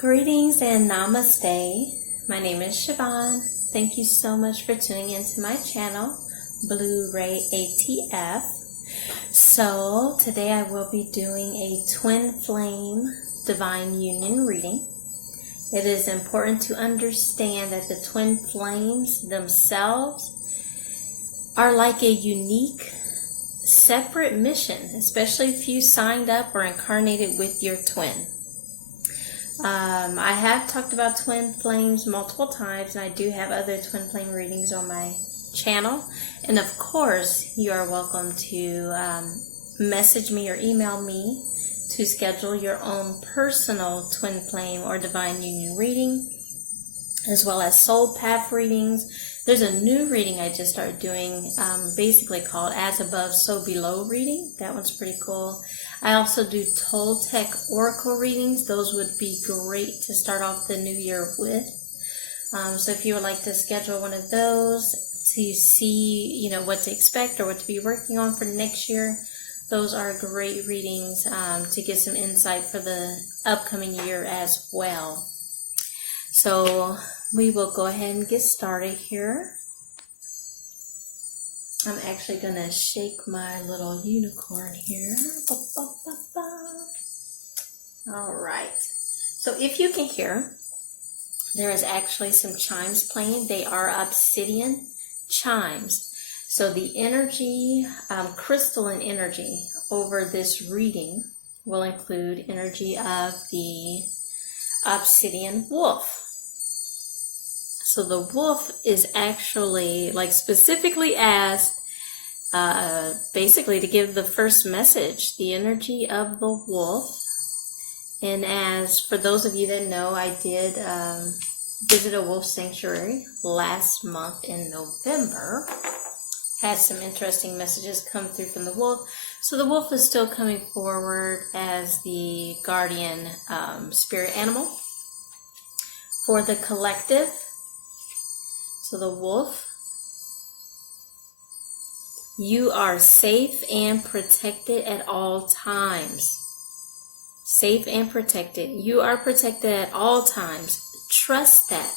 Greetings and namaste. My name is Siobhan. Thank you so much for tuning into my channel, Blu-ray ATF. So today I will be doing a twin flame divine union reading. It is important to understand that the twin flames themselves are like a unique, separate mission, especially if you signed up or incarnated with your twin. I have talked about twin flames multiple times, and I do have other twin flame readings on my channel. And of course, you are welcome to message me or email me to schedule your own personal twin flame or divine union reading, as well as soul path readings. There's a new reading I just started doing, basically called As Above, So Below reading. That one's pretty cool. I also do Toltec Oracle readings. Those would be great to start off the new year with. So if you would like to schedule one of those to see, what to expect or what to be working on for next year, those are great readings to get some insight for the upcoming year as well. So we will go ahead and get started here. I'm actually going to shake my little unicorn here. All right. So if you can hear, there is actually some chimes playing. They are Obsidian Chimes. So the energy, crystalline energy over this reading will include energy of the Obsidian wolf. So the wolf is actually specifically asked basically to give the first message, the energy of the wolf. And as for those of you that know, I did visit a wolf sanctuary last month in November. Had some interesting messages come through from the wolf. So the wolf is still coming forward as the guardian spirit animal for the collective. So the wolf, you are safe and protected at all times. Safe and protected. You are protected at all times. Trust that.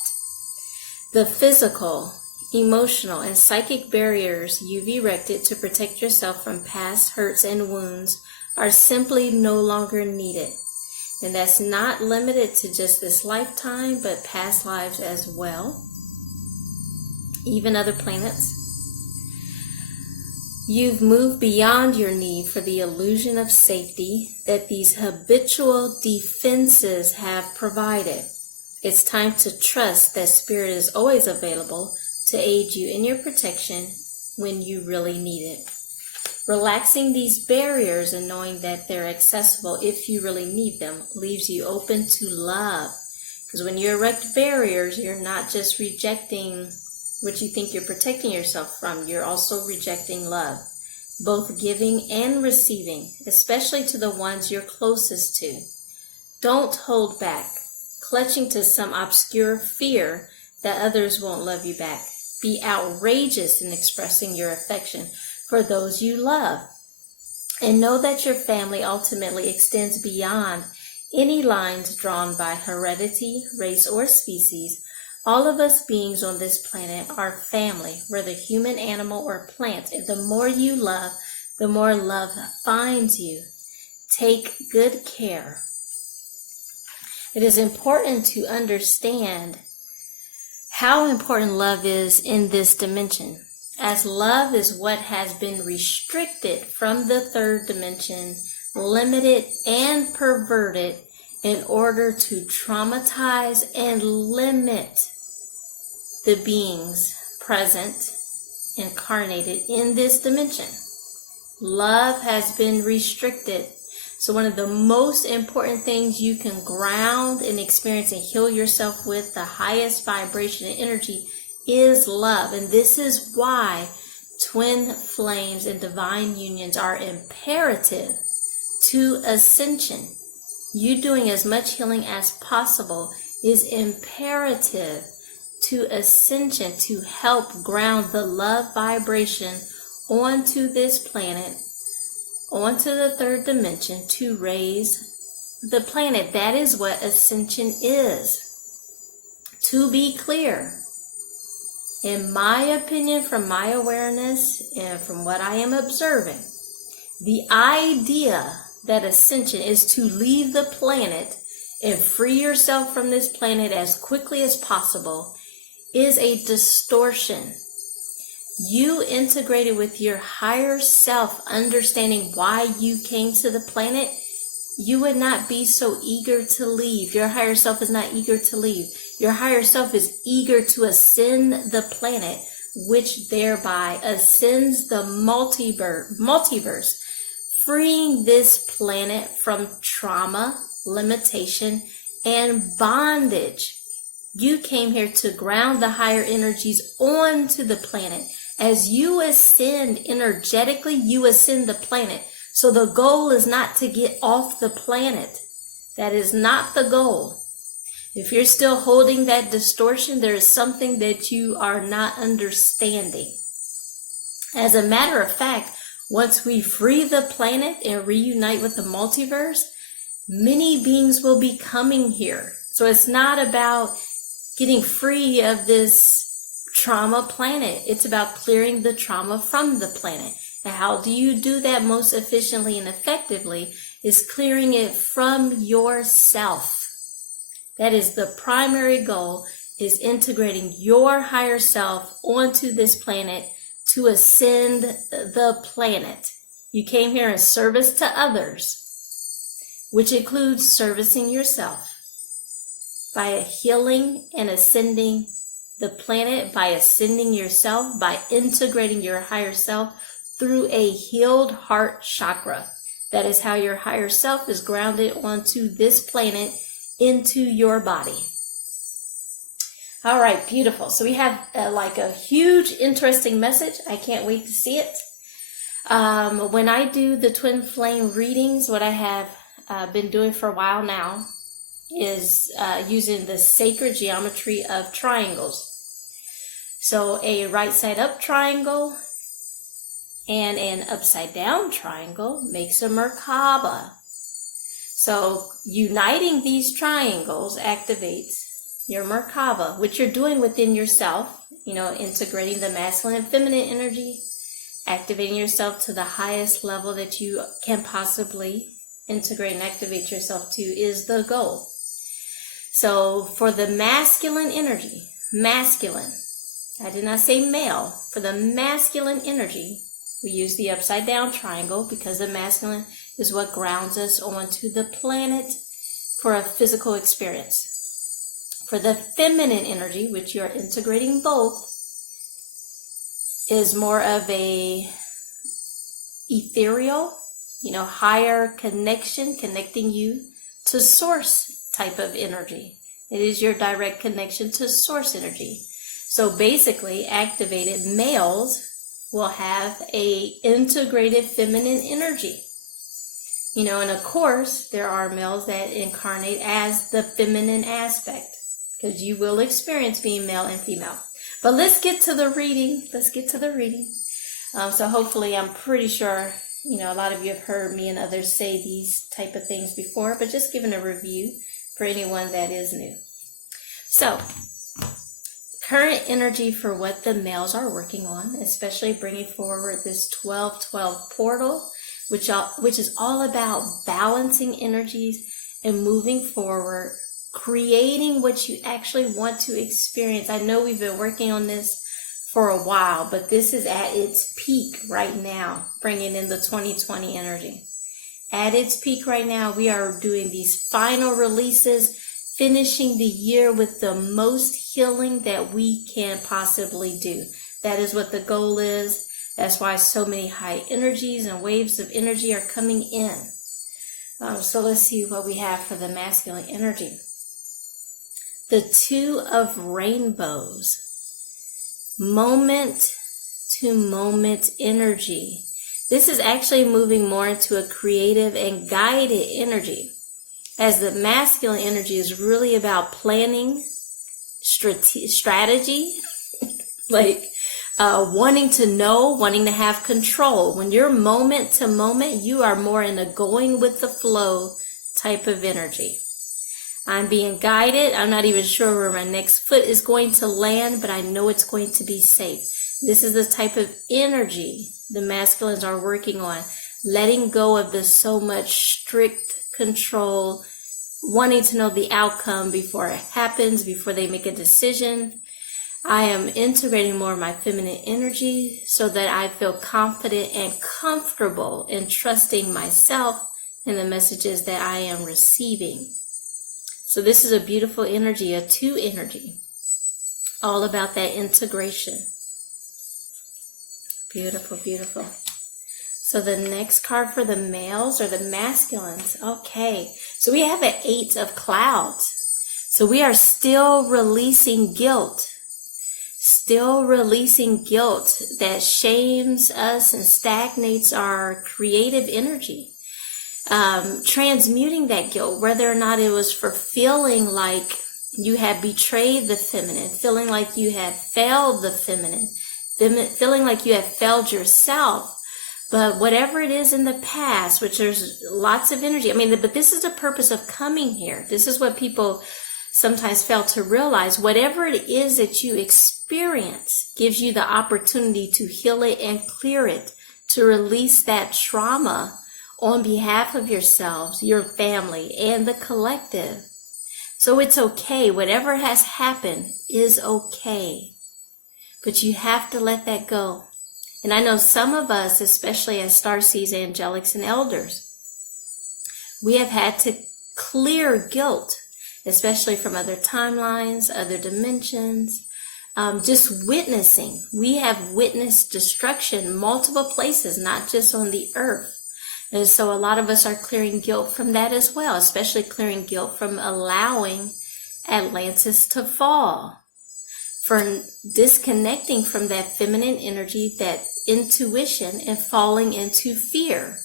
The physical, emotional, and psychic barriers you've erected to protect yourself from past hurts and wounds are simply no longer needed. And that's not limited to just this lifetime, but past lives as well. Even other planets. You've moved beyond your need for the illusion of safety that these habitual defenses have provided. It's time to trust that Spirit is always available to aid you in your protection when you really need it. Relaxing these barriers and knowing that they're accessible if you really need them leaves you open to love. Because when you erect barriers, you're not just rejecting what you think you're protecting yourself from, you're also rejecting love, both giving and receiving, especially to the ones you're closest to. Don't hold back, clutching to some obscure fear that others won't love you back. Be outrageous in expressing your affection for those you love. And know that your family ultimately extends beyond any lines drawn by heredity, race, or species. All of us beings on this planet are family, whether human, animal, or plant. And the more you love, the more love finds you. Take good care. It is important to understand how important love is in this dimension, as love is what has been restricted from the third dimension, limited and perverted in order to traumatize and limit the beings present, incarnated in this dimension. Love has been restricted. So one of the most important things you can ground and experience and heal yourself with, the highest vibration and energy, is love. And this is why twin flames and divine unions are imperative to ascension. You doing as much healing as possible is imperative to ascension, to help ground the love vibration onto this planet, onto the third dimension, to raise the planet. That is what ascension is. To be clear, in my opinion, from my awareness and from what I am observing, the idea that ascension is to leave the planet and free yourself from this planet as quickly as possible is a distortion. You integrated with your higher self, understanding why you came to the planet, you would not be so eager to leave. Your higher self is not eager to leave. Your higher self is eager to ascend the planet, which thereby ascends the multiverse, freeing this planet from trauma, limitation, and bondage. You came here to ground the higher energies onto the planet. As you ascend energetically, you ascend the planet. So the goal is not to get off the planet. That is not the goal. If you're still holding that distortion, there is something that you are not understanding. As a matter of fact, once we free the planet and reunite with the multiverse, many beings will be coming here. So it's not about getting free of this trauma planet. It's about clearing the trauma from the planet. And how do you do that most efficiently and effectively is clearing it from yourself. That is the primary goal, is integrating your higher self onto this planet to ascend the planet. You came here in service to others, which includes servicing yourself by healing and ascending the planet, by ascending yourself, by integrating your higher self through a healed heart chakra. That is how your higher self is grounded onto this planet, into your body. All right, beautiful. So we have a huge, interesting message. I can't wait to see it. When I do the twin flame readings, what I have been doing for a while now is using the sacred geometry of triangles. So a right side up triangle and an upside down triangle makes a Merkaba. So uniting these triangles activates your Merkaba, which you're doing within yourself, integrating the masculine and feminine energy, activating yourself to the highest level that you can possibly integrate and activate yourself to is the goal. So for the masculine energy, I did not say male, for the masculine energy, we use the upside down triangle because the masculine is what grounds us onto the planet for a physical experience. For the feminine energy, which you're integrating both, is more of a ethereal, higher connection, connecting you to source type of energy. It is your direct connection to source energy. So basically, activated males will have a integrated feminine energy. And of course, there are males that incarnate as the feminine aspect, because you will experience being male and female. But let's get to the reading. So hopefully, I'm pretty sure, a lot of you have heard me and others say these type of things before, but just giving a review for anyone that is new. So, current energy for what the males are working on, especially bringing forward this 12-12 portal, which is all about balancing energies and moving forward, creating what you actually want to experience. I know we've been working on this for a while, but this is at its peak right now, bringing in the 2020 energy. At its peak right now, we are doing these final releases, finishing the year with the most healing that we can possibly do. That is what the goal is. That's why so many high energies and waves of energy are coming in. So let's see what we have for the masculine energy. The Two of Rainbows. Moment to moment energy. This is actually moving more into a creative and guided energy, as the masculine energy is really about planning, strategy, wanting to know, wanting to have control. When you're moment to moment, you are more in a going with the flow type of energy. I'm being guided. I'm not even sure where my next foot is going to land, but I know it's going to be safe. This is the type of energy the masculines are working on. Letting go of the so much strict control, wanting to know the outcome before it happens, before they make a decision. I am integrating more of my feminine energy so that I feel confident and comfortable in trusting myself and the messages that I am receiving. So this is a beautiful energy, a 2 energy, all about that integration. Beautiful, beautiful. So the next card for the males or the masculines. Okay, so we have an 8 of clouds. So we are still releasing guilt. Still releasing guilt that shames us and stagnates our creative energy. Transmuting that guilt, whether or not it was for feeling like you had betrayed the feminine, feeling like you had failed the feminine, feeling like you had failed yourself. But whatever it is in the past, which there's lots of energy. I mean, but this is the purpose of coming here. This is what people sometimes fail to realize. Whatever it is that you experience gives you the opportunity to heal it and clear it, to release that trauma on behalf of yourselves, your family, and the collective. So it's okay. Whatever has happened is okay. But you have to let that go. And I know some of us, especially as starseeds, angelics, and elders, we have had to clear guilt, especially from other timelines, other dimensions, just witnessing. We have witnessed destruction multiple places, not just on the earth. And so a lot of us are clearing guilt from that as well, especially clearing guilt from allowing Atlantis to fall, for disconnecting from that feminine energy, that intuition, and falling into fear.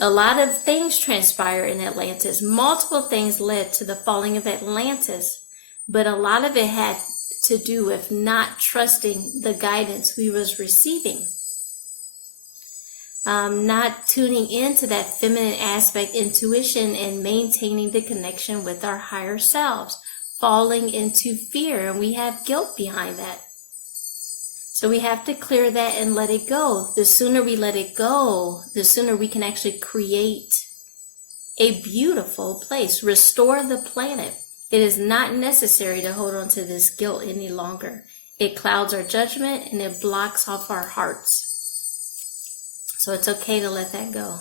A lot of things transpire in Atlantis. Multiple things led to the falling of Atlantis, but a lot of it had to do with not trusting the guidance we was receiving. Not tuning into that feminine aspect, intuition, and maintaining the connection with our higher selves, falling into fear, and we have guilt behind that. So we have to clear that and let it go. The sooner we let it go, the sooner we can actually create a beautiful place, restore the planet. It is not necessary to hold on to this guilt any longer. It clouds our judgment and it blocks off our hearts. So it's okay to let that go.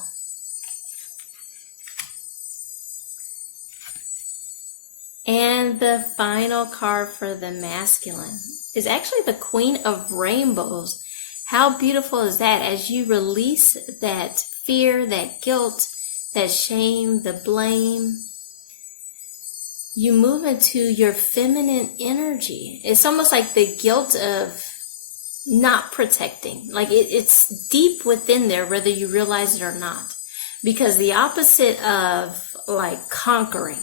And the final card for the masculine is actually the Queen of Rainbows. How beautiful is that? As you release that fear, that guilt, that shame, the blame, you move into your feminine energy. It's almost like the guilt of not protecting. Like it's deep within there, whether you realize it or not. Because the opposite of like conquering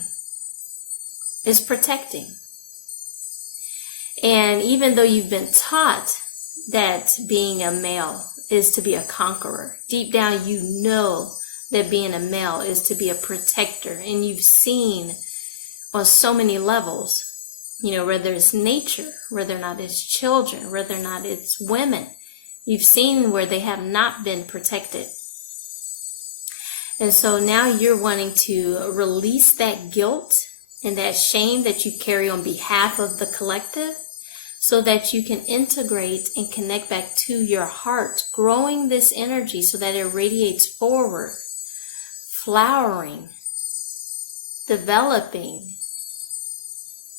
is protecting. And even though you've been taught that being a male is to be a conqueror, deep down you know that being a male is to be a protector. And you've seen on so many levels, you know, whether it's nature, whether or not it's children, whether or not it's women, you've seen where they have not been protected. And so now you're wanting to release that guilt and that shame that you carry on behalf of the collective, so that you can integrate and connect back to your heart, growing this energy so that it radiates forward, flowering, developing,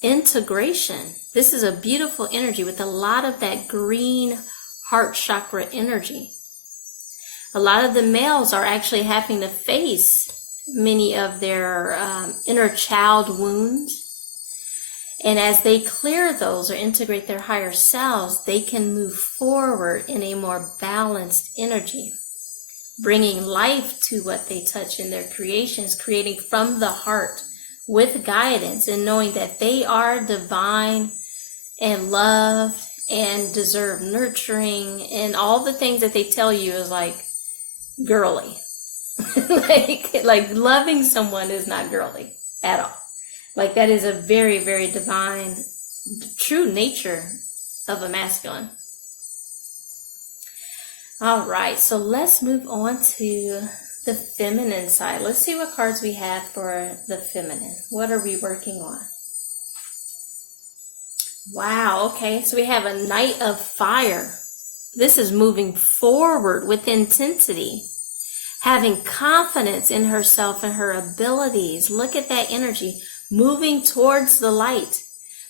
integration. This is a beautiful energy with a lot of that green heart chakra energy. A lot of the males are actually having to face many of their inner child wounds. And as they clear those or integrate their higher selves, they can move forward in a more balanced energy, bringing life to what they touch in their creations, creating from the heart with guidance, and knowing that they are divine and loved and deserve nurturing, and all the things that they tell you is like girly. like loving someone is not girly at all. Like that is a very, very divine, true nature of a masculine. All right, so let's move on to the feminine side. Let's see what cards we have for the feminine. What are we working on? Wow, okay, so we have a Knight of Fire. This is moving forward with intensity, having confidence in herself and her abilities. Look at that energy, moving towards the light.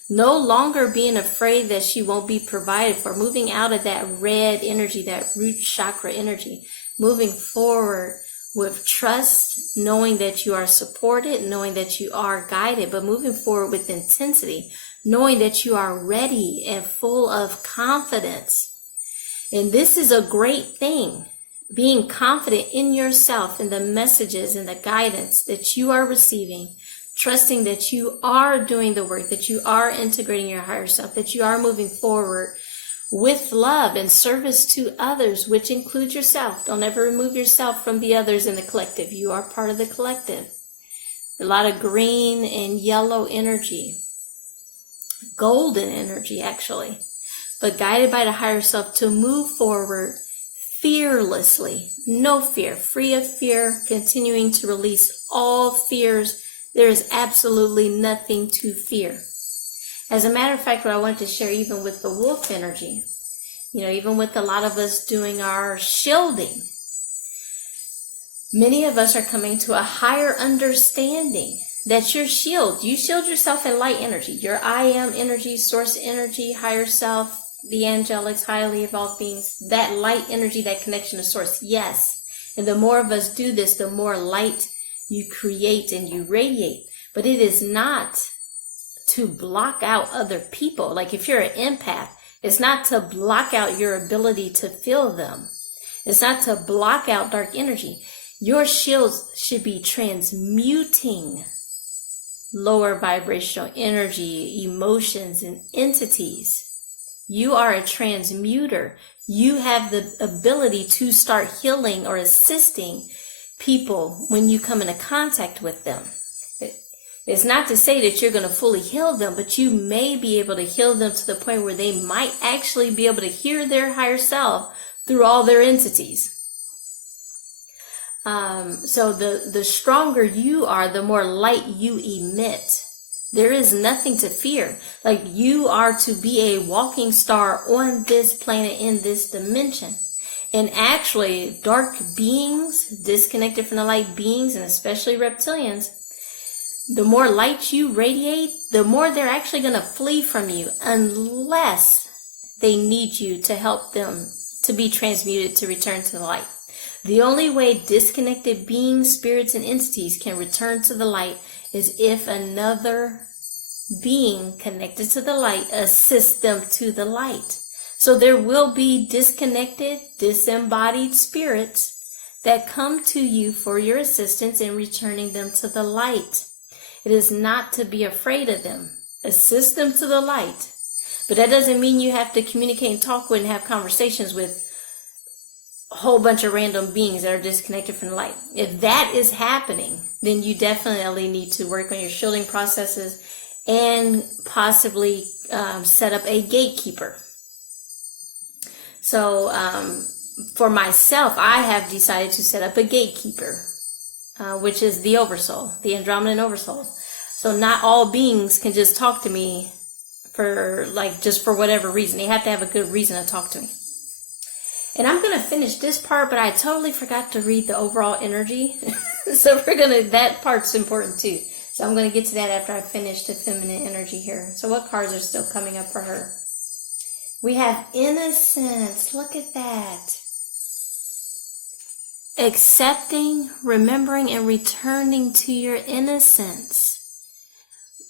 No longer being afraid that she won't be provided for, moving out of that red energy, that root chakra energy, moving forward with trust, knowing that you are supported, knowing that you are guided, but moving forward with intensity, knowing that you are ready and full of confidence. And this is a great thing, being confident in yourself and the messages and the guidance that you are receiving, trusting that you are doing the work, that you are integrating your higher self, that you are moving forward with love and service to others, which includes yourself. Don't ever remove yourself from the others in the collective. You are part of the collective. A lot of green and yellow energy, golden energy actually, but guided by the higher self to move forward fearlessly. No fear, free of fear, continuing to release all fears. There is absolutely nothing to fear. As a matter of fact, what I wanted to share, even with the wolf energy, even with a lot of us doing our shielding, many of us are coming to a higher understanding that you shield yourself in light energy, your I am energy, source energy, higher self, the angelics, highly evolved beings, that light energy, that connection to source. Yes. And the more of us do this, the more light you create and you radiate. But it is not to block out other people. Like if you're an empath, it's not to block out your ability to feel them. It's not to block out dark energy. Your shields should be transmuting lower vibrational energy, emotions, and entities. You are a transmuter. You have the ability to start healing or assisting people when you come into contact with them. It's not to say that you're going to fully heal them, but you may be able to heal them to the point where they might actually be able to hear their higher self through all their entities. So the stronger you are, the more light you emit. There is nothing to fear. Like you are to be a walking star on this planet in this dimension. And actually, dark beings, disconnected from the light beings, and especially reptilians, the more light you radiate, the more they're actually going to flee from you unless they need you to help them to be transmuted to return to the light. The only way disconnected beings, spirits, and entities can return to the light is if another being connected to the light assists them to the light. So there will be disconnected, disembodied spirits that come to you for your assistance in returning them to the light. It is not to be afraid of them. Assist them to the light. But that doesn't mean you have to communicate and talk with and have conversations with a whole bunch of random beings that are disconnected from the light. If that is happening, then you definitely need to work on your shielding processes and possibly set up a gatekeeper. So for myself, I have decided to set up a gatekeeper, which is the Oversoul, the Andromedan Oversoul. So not all beings can just talk to me for just for whatever reason. They have to have a good reason to talk to me. And I'm going to finish this part, but I totally forgot to read the overall energy. So that part's important too. So I'm going to get to that after I finish the feminine energy here. So what cards are still coming up for her? We have Innocence. Look at that. Accepting, remembering, and returning to your innocence.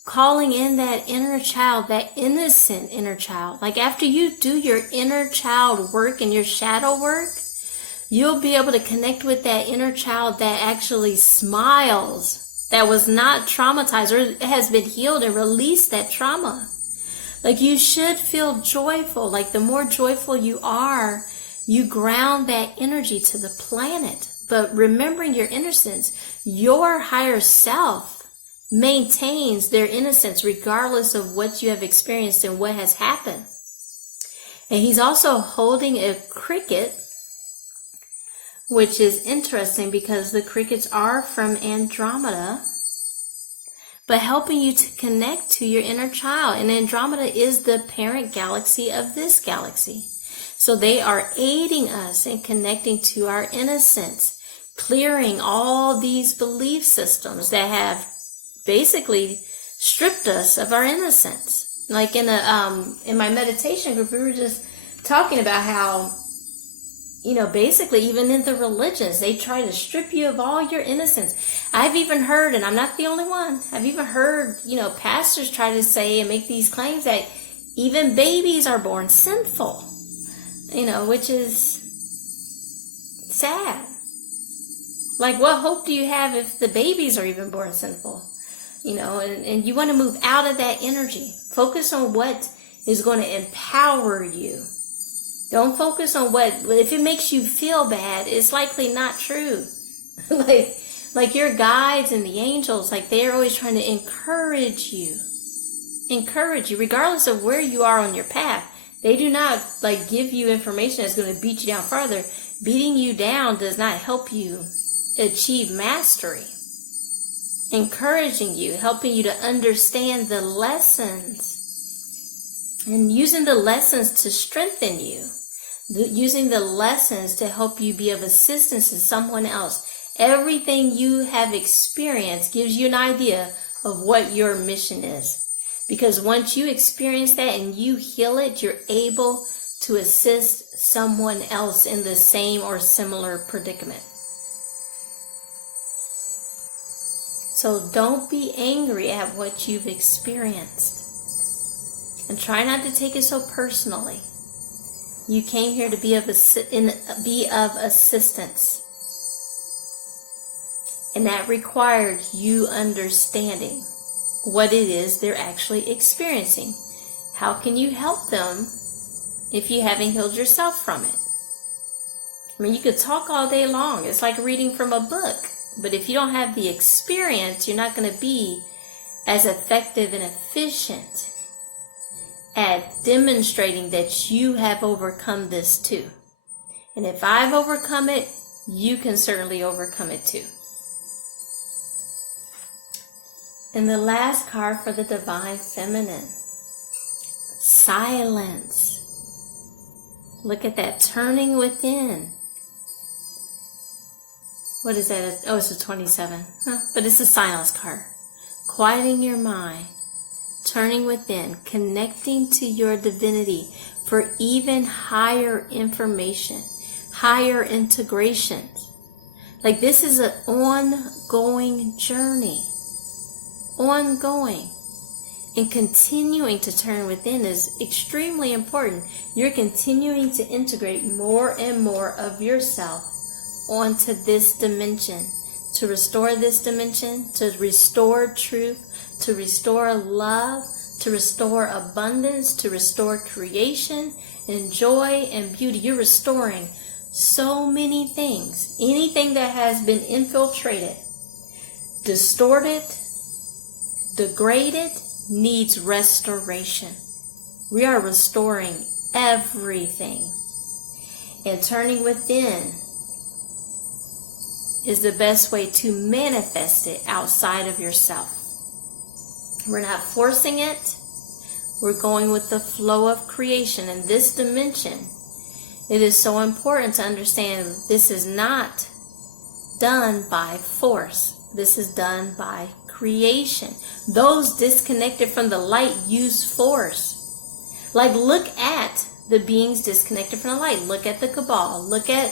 Calling in that inner child, that innocent inner child. Like after you do your inner child work and your shadow work, you'll be able to connect with that inner child that actually smiles, that was not traumatized or has been healed and released that trauma. Like you should feel joyful. Like the more joyful you are, you ground that energy to the planet. But remembering your innocence, your higher self maintains their innocence regardless of what you have experienced and what has happened. And he's also holding a cricket, which is interesting because the crickets are from Andromeda, but helping you to connect to your inner child. And Andromeda is the parent galaxy of this galaxy. So they are aiding us in connecting to our innocence, clearing all these belief systems that have basically stripped us of our innocence. Like in my meditation group, we were just talking about how, basically even in the religions, they try to strip you of all your innocence. I've even heard, and I'm not the only one, I've even heard, pastors try to say and make these claims that even babies are born sinful, which is sad. Like, what hope do you have if the babies are even born sinful? And you want to move out of that energy. Focus on what is going to empower you. Don't focus on if it makes you feel bad, it's likely not true. like your guides and the angels, like they're always trying to encourage you, regardless of where you are on your path. They do not give you information that's going to beat you down further. Beating you down does not help you achieve mastery. Encouraging you, helping you to understand the lessons, and using the lessons to strengthen you, using the lessons to help you be of assistance to someone else. Everything you have experienced gives you an idea of what your mission is. Because once you experience that and you heal it, you're able to assist someone else in the same or similar predicament. So don't be angry at what you've experienced. And try not to take it so personally. You came here to be of assistance. And that required you understanding what it is they're actually experiencing. How can you help them if you haven't healed yourself from it? I mean, you could talk all day long. It's like reading from a book. But if you don't have the experience, you're not going to be as effective and efficient at demonstrating that you have overcome this too. And if I've overcome it, you can certainly overcome it too. And the last card for the Divine Feminine, silence. Look at that, turning within. What is that? Oh, it's a 27. But it's a silence card. Quieting your mind, turning within, connecting to your divinity for even higher information, higher integrations. Like, this is an ongoing journey. Ongoing. And continuing to turn within is extremely important. You're continuing to integrate more and more of yourself onto this dimension, to restore this dimension, to restore truth, to restore love, to restore abundance, to restore creation and joy and beauty. You're restoring so many things. Anything that has been infiltrated, distorted, degraded, needs restoration. We are restoring everything. And turning within is the best way to manifest it outside of yourself. We're not forcing it. We're going with the flow of creation. In this dimension, it is so important to understand this is not done by force. This is done by creation. Those disconnected from the light use force. Like, look at the beings disconnected from the light. Look at the Cabal. Look at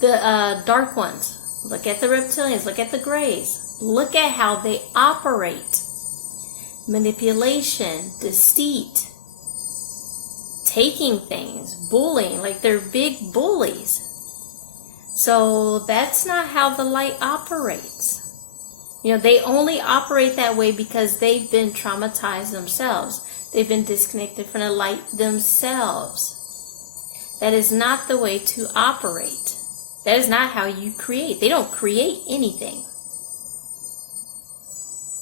the dark ones. Look at the reptilians. Look at the grays. Look at how they operate. Manipulation, deceit, taking things, bullying, like they're big bullies. So that's not how the light operates. They only operate that way because they've been traumatized themselves. They've been disconnected from the light themselves. That is not the way to operate. That is not how you create. They don't create anything.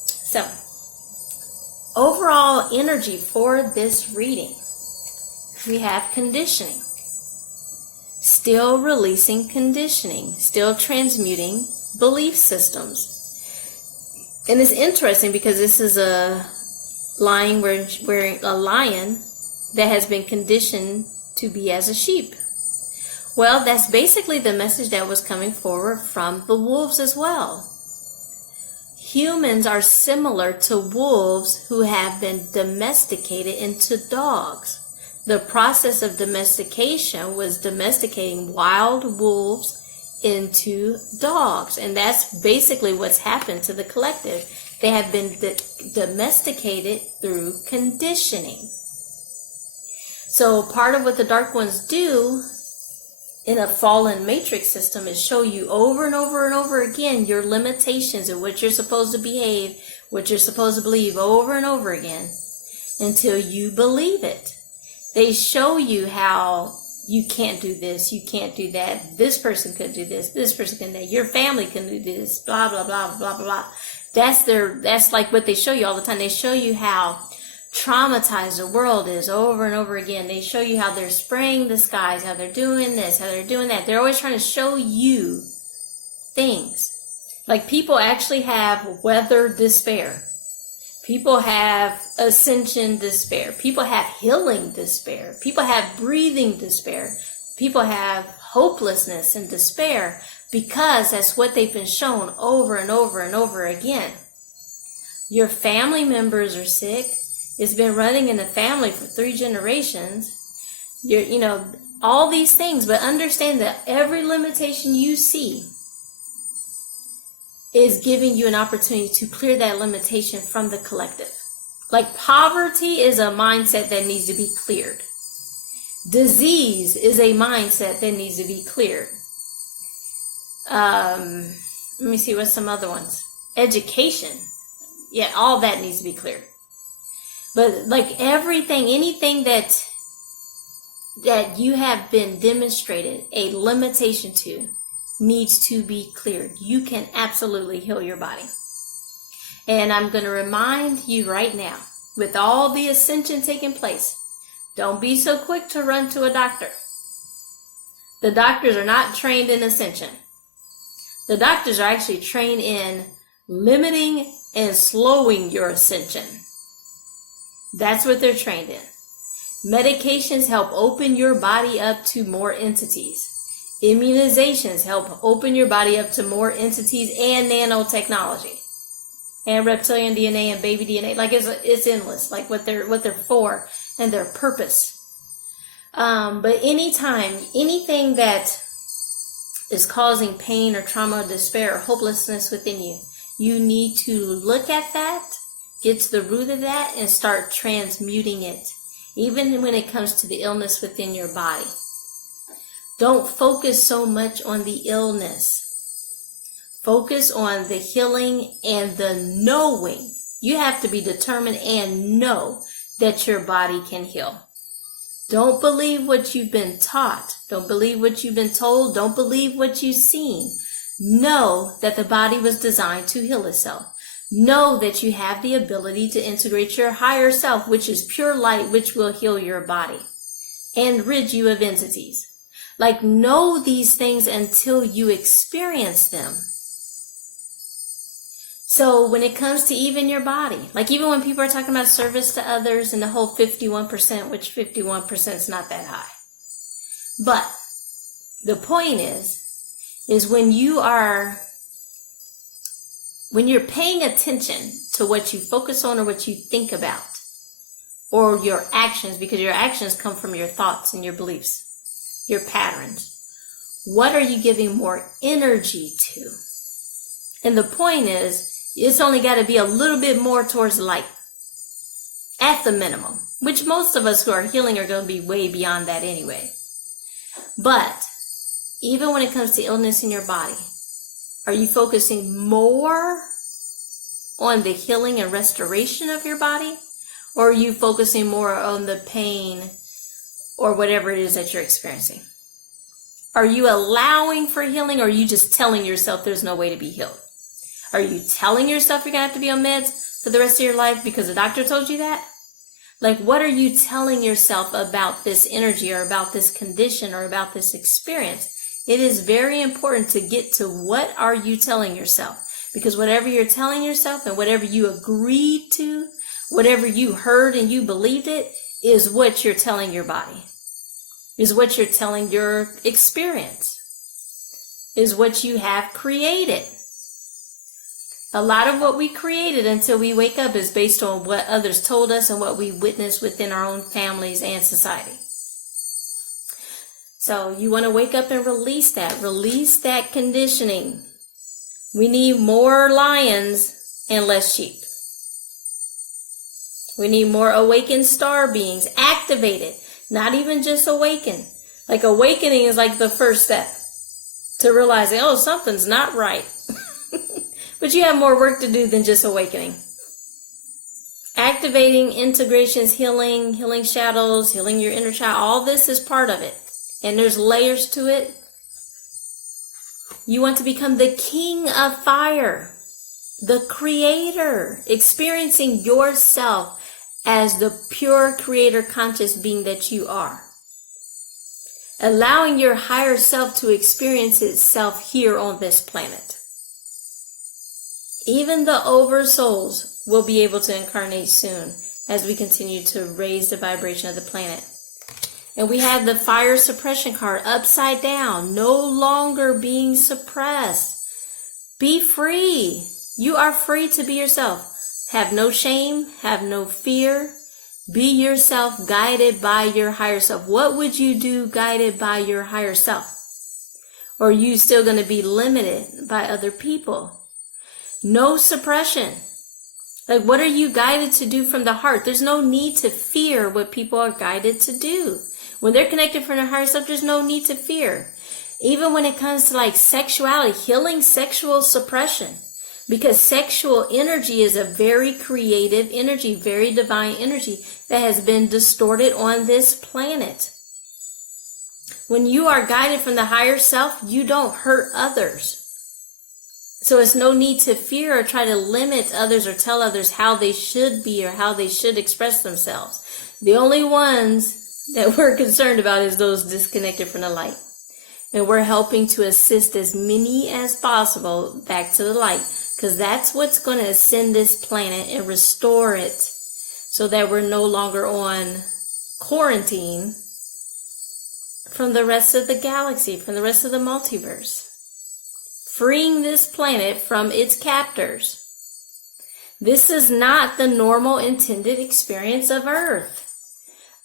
So, overall energy for this reading, we have conditioning. Still releasing conditioning. Still transmuting belief systems. And it's interesting because this is a lion wearing a lion that has been conditioned to be as a sheep. Well, that's basically the message that was coming forward from the wolves as well. Humans are similar to wolves who have been domesticated into dogs. The process of domestication was domesticating wild wolves into dogs. And that's basically what's happened to the collective. They have been domesticated through conditioning. So part of what the dark ones do in a fallen matrix system is show you over and over and over again your limitations and what you're supposed to behave, what you're supposed to believe over and over again until you believe it. They show you how you can't do this, you can't do that, this person could do this person can do that, your family can do this, blah, blah, blah, blah, blah. That's like what they show you all the time. They show you how traumatized the world is over and over again. They show you how they're spraying the skies, how they're doing this, how they're doing that. They're always trying to show you things. Like people actually have weather despair. People have ascension despair. People have healing despair. People have breathing despair. People have hopelessness and despair because that's what they've been shown over and over and over again. Your family members are sick. It's been running in the family for 3 generations. All these things, but understand that every limitation you see is giving you an opportunity to clear that limitation from the collective. Like poverty is a mindset that needs to be cleared. Disease is a mindset that needs to be cleared. Let me see, what's some other ones? Education. Yeah, all that needs to be cleared. But like everything, anything that you have been demonstrated a limitation to needs to be cleared. You can absolutely heal your body. And I'm going to remind you right now, with all the ascension taking place, don't be so quick to run to a doctor. The doctors are not trained in ascension. The doctors are actually trained in limiting and slowing your ascension. That's what they're trained in. Medications help open your body up to more entities. Immunizations help open your body up to more entities and nanotechnology. And reptilian DNA and baby DNA. Like it's endless. Like what they're for and their purpose. But anything that is causing pain or trauma or despair or hopelessness within you, you need to look at that, get to the root of that, and start transmuting it. Even when it comes to the illness within your body. Don't focus so much on the illness. Focus on the healing and the knowing. You have to be determined and know that your body can heal. Don't believe what you've been taught. Don't believe what you've been told. Don't believe what you've seen. Know that the body was designed to heal itself. Know that you have the ability to integrate your higher self, which is pure light, which will heal your body and rid you of entities. Like, know these things until you experience them. So when it comes to even your body, like even when people are talking about service to others and the whole 51%, which 51% is not that high. But the point is when you're paying attention to what you focus on or what you think about, or your actions, because your actions come from your thoughts and your beliefs, your patterns. What are you giving more energy to? And the point is, it's only got to be a little bit more towards light, at the minimum, which most of us who are healing are going to be way beyond that anyway. But even when it comes to illness in your body, are you focusing more on the healing and restoration of your body? Or are you focusing more on the pain or whatever it is that you're experiencing? Are you allowing for healing, or are you just telling yourself there's no way to be healed? Are you telling yourself you're going to have to be on meds for the rest of your life because the doctor told you that? Like, what are you telling yourself about this energy or about this condition or about this experience? It is very important to get to what are you telling yourself, because whatever you're telling yourself and whatever you agreed to, whatever you heard and you believed it, is what you're telling your body, is what you're telling your experience, is what you have created. A lot of what we created until we wake up is based on what others told us and what we witnessed within our own families and society. So you want to wake up and release that conditioning. We need more lions and less sheep. We need more awakened star beings, activated, not even just awakened. Like, awakening is like the first step to realizing, oh, something's not right. But you have more work to do than just awakening. Activating, integrations, healing shadows, healing your inner child, all this is part of it. And there's layers to it. You want to become the king of fire, the creator, experiencing yourself as the pure creator conscious being that you are. Allowing your higher self to experience itself here on this planet. Even the oversouls will be able to incarnate soon as we continue to raise the vibration of the planet. And we have the fire suppression card upside down, no longer being suppressed. Be free. You are free to be yourself. Have no shame, have no fear. Be yourself, guided by your higher self. What would you do guided by your higher self? Or are you still going to be limited by other people? No suppression. Like, what are you guided to do from the heart? There's no need to fear what people are guided to do. When they're connected from their higher self, there's no need to fear. Even when it comes to like sexuality, healing sexual suppression. Because sexual energy is a very creative energy, very divine energy that has been distorted on this planet. When you are guided from the higher self, you don't hurt others. So it's no need to fear or try to limit others or tell others how they should be or how they should express themselves. The only ones that we're concerned about is those disconnected from the light. And we're helping to assist as many as possible back to the light, because that's what's going to ascend this planet and restore it so that we're no longer on quarantine from the rest of the galaxy, from the rest of the multiverse. Freeing this planet from its captors. This is not the normal intended experience of Earth.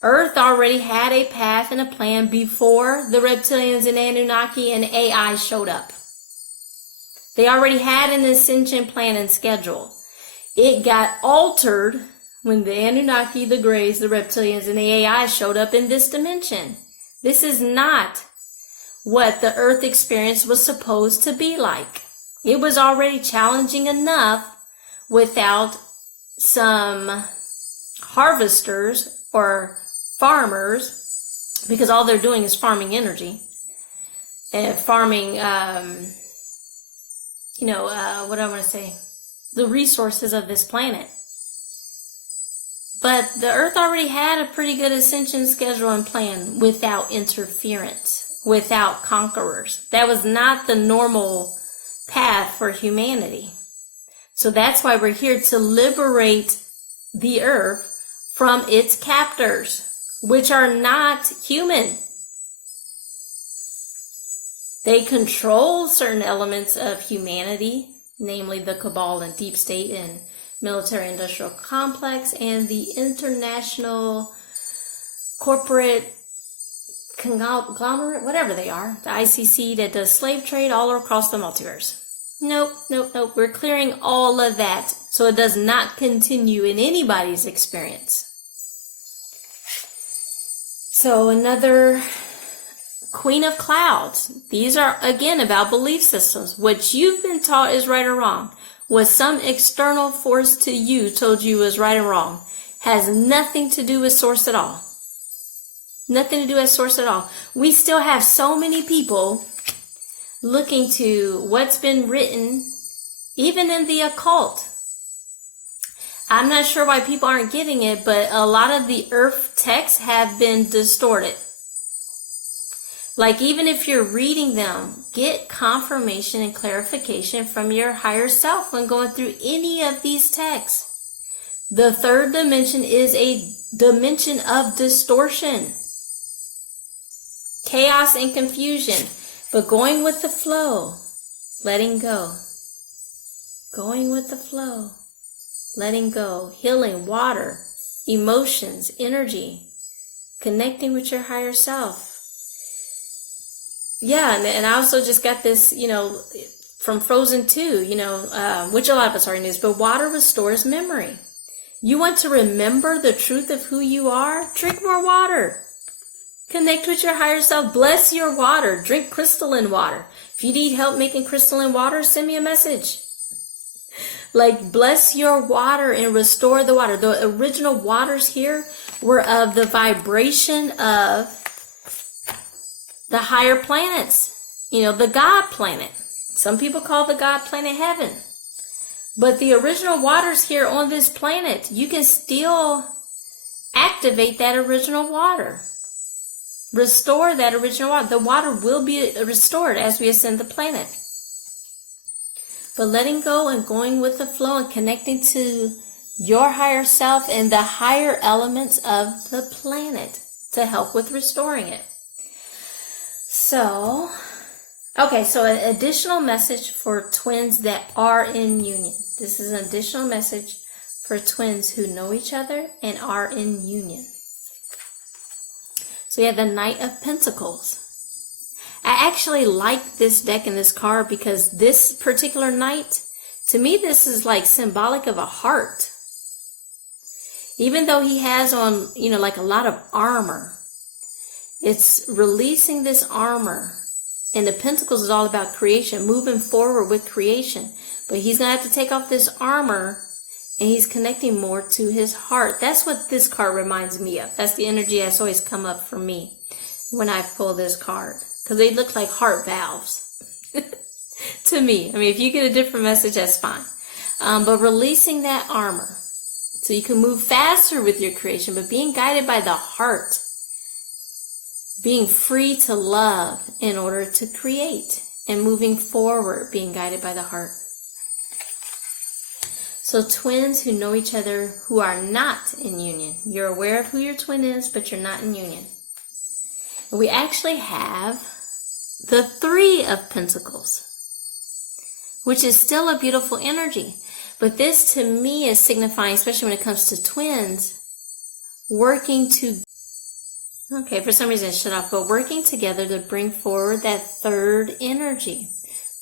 Earth already had a path and a plan before the reptilians and Anunnaki and AI showed up. They already had an ascension plan and schedule. It got altered when the Anunnaki, the Greys, the reptilians, and the AI showed up in this dimension. This is not what the Earth experience was supposed to be like. It was already challenging enough without some harvesters or farmers, because all they're doing is farming energy and farming, what do I want to say? The resources of this planet. But the Earth already had a pretty good ascension schedule and plan without interference. Without conquerors. That was not the normal path for humanity. So that's why we're here to liberate the Earth from its captors, which are not human. They control certain elements of humanity, namely the cabal and deep state and military-industrial complex and the international corporate conglomerate, whatever they are, the ICC that does slave trade all across the multiverse. Nope. We're clearing all of that so it does not continue in anybody's experience. So another Queen of Clouds. These are, again, about belief systems. What you've been taught is right or wrong. What some external force to you told you was right or wrong has nothing to do with source at all. Nothing to do at source at all. We still have so many people looking to what's been written, even in the occult. I'm not sure why people aren't getting it, but a lot of the earth texts have been distorted. Like, even if you're reading them, get confirmation and clarification from your higher self when going through any of these texts. The third dimension is a dimension of distortion, chaos and confusion, but going with the flow, letting go. Going with the flow, letting go, healing, water, emotions, energy, connecting with your higher self. Yeah, and I also just got this, from Frozen 2, which a lot of us already knew, but water restores memory. You want to remember the truth of who you are? Drink more water. Connect with your higher self. Bless your water. Drink crystalline water. If you need help making crystalline water, send me a message. Like, bless your water and restore the water. The original waters here were of the vibration of the higher planets. The God planet. Some people call the God planet heaven. But the original waters here on this planet, you can still activate that original water. Restore that original water. The water will be restored as we ascend the planet. But letting go and going with the flow and connecting to your higher self and the higher elements of the planet to help with restoring it. So an additional message for twins that are in union. This is an additional message for twins who know each other and are in union. So we have the Knight of Pentacles. I actually like this deck and this card because this particular knight, to me, this is like symbolic of a heart. Even though he has on, like a lot of armor, it's releasing this armor. And the Pentacles is all about creation, moving forward with creation. But he's going to have to take off this armor, and he's connecting more to his heart. That's what this card reminds me of. That's the energy that's always come up for me when I pull this card. Because they look like heart valves to me. I mean, if you get a different message, that's fine. But releasing that armor so you can move faster with your creation, but being guided by the heart. Being free to love in order to create, and moving forward, being guided by the heart. So twins who know each other who are not in union. You're aware of who your twin is, but you're not in union. And we actually have the Three of Pentacles, which is still a beautiful energy. But this to me is signifying, especially when it comes to twins, working to okay, for some reason it shut off, but working together to bring forward that third energy.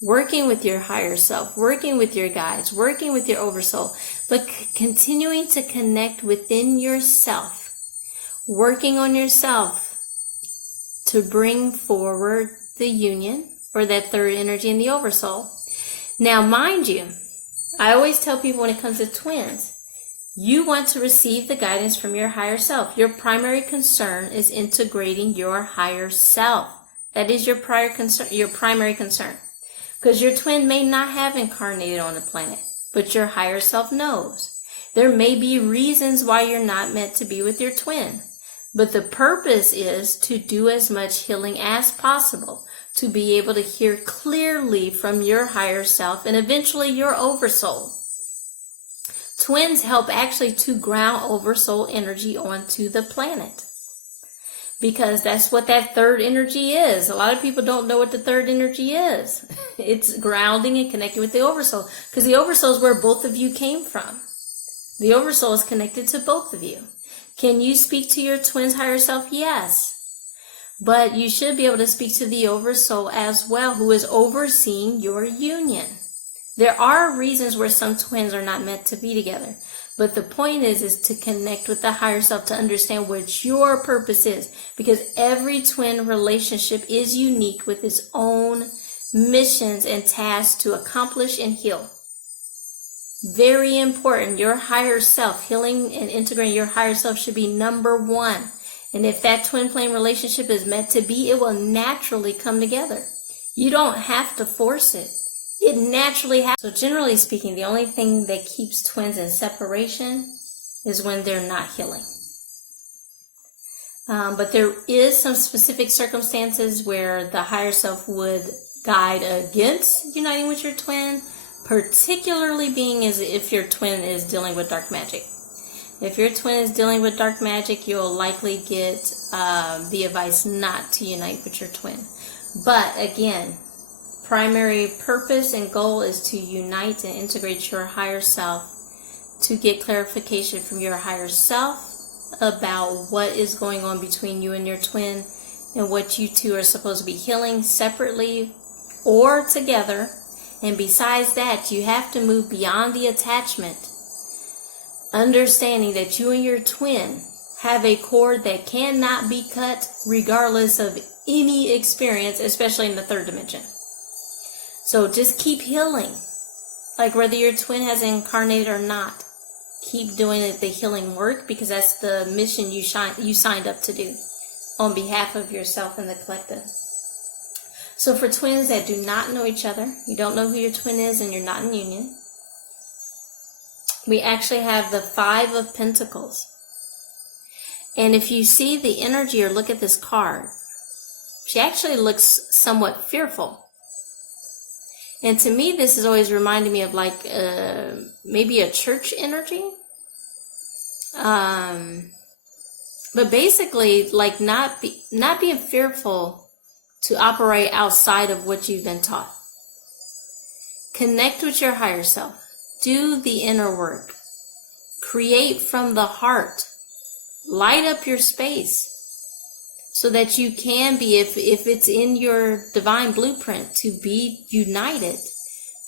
Working with your higher self, working with your guides, working with your oversoul, but continuing to connect within yourself. Working on yourself to bring forward the union, or that third energy in the oversoul. Now, mind you, I always tell people when it comes to twins, you want to receive the guidance from your higher self. Your primary concern is integrating your higher self. That is your primary concern. Because your twin may not have incarnated on the planet, but your higher self knows. There may be reasons why you're not meant to be with your twin, but the purpose is to do as much healing as possible, to be able to hear clearly from your higher self and eventually your oversoul. Twins help actually to ground oversoul energy onto the planet. Because that's what that third energy is. A lot of people don't know what the third energy is. It's grounding and connecting with the oversoul. Because the oversoul is where both of you came from. The oversoul is connected to both of you. Can you speak to your twin's higher self? Yes. But you should be able to speak to the oversoul as well, who is overseeing your union. There are reasons where some twins are not meant to be together. But the point is to connect with the higher self to understand what your purpose is. Because every twin relationship is unique with its own missions and tasks to accomplish and heal. Very important. Your higher self, healing and integrating your higher self should be number one. And if that twin flame relationship is meant to be, it will naturally come together. You don't have to force it. It naturally happens. So generally speaking, the only thing that keeps twins in separation is when they're not healing. But there is some specific circumstances where the higher self would guide against uniting with your twin, particularly being as if your twin is dealing with dark magic. If your twin is dealing with dark magic, you'll likely get the advice not to unite with your twin. But again, primary purpose and goal is to unite and integrate your higher self to get clarification from your higher self about what is going on between you and your twin and what you two are supposed to be healing separately or together. And besides that, you have to move beyond the attachment, understanding that you and your twin have a cord that cannot be cut regardless of any experience, especially in the third dimension. So just keep healing. Like whether your twin has incarnated or not, keep doing the healing work, because that's the mission you signed up to do on behalf of yourself and the collective. So for twins that do not know each other, you don't know who your twin is and you're not in union, we actually have the 5 of Pentacles. And if you see the energy or look at this card, she actually looks somewhat fearful. And to me, this is always reminding me of like maybe a church energy. But basically, like not being fearful to operate outside of what you've been taught. Connect with your higher self. Do the inner work. Create from the heart. Light up your space so that you can be, if it's in your divine blueprint, to be united.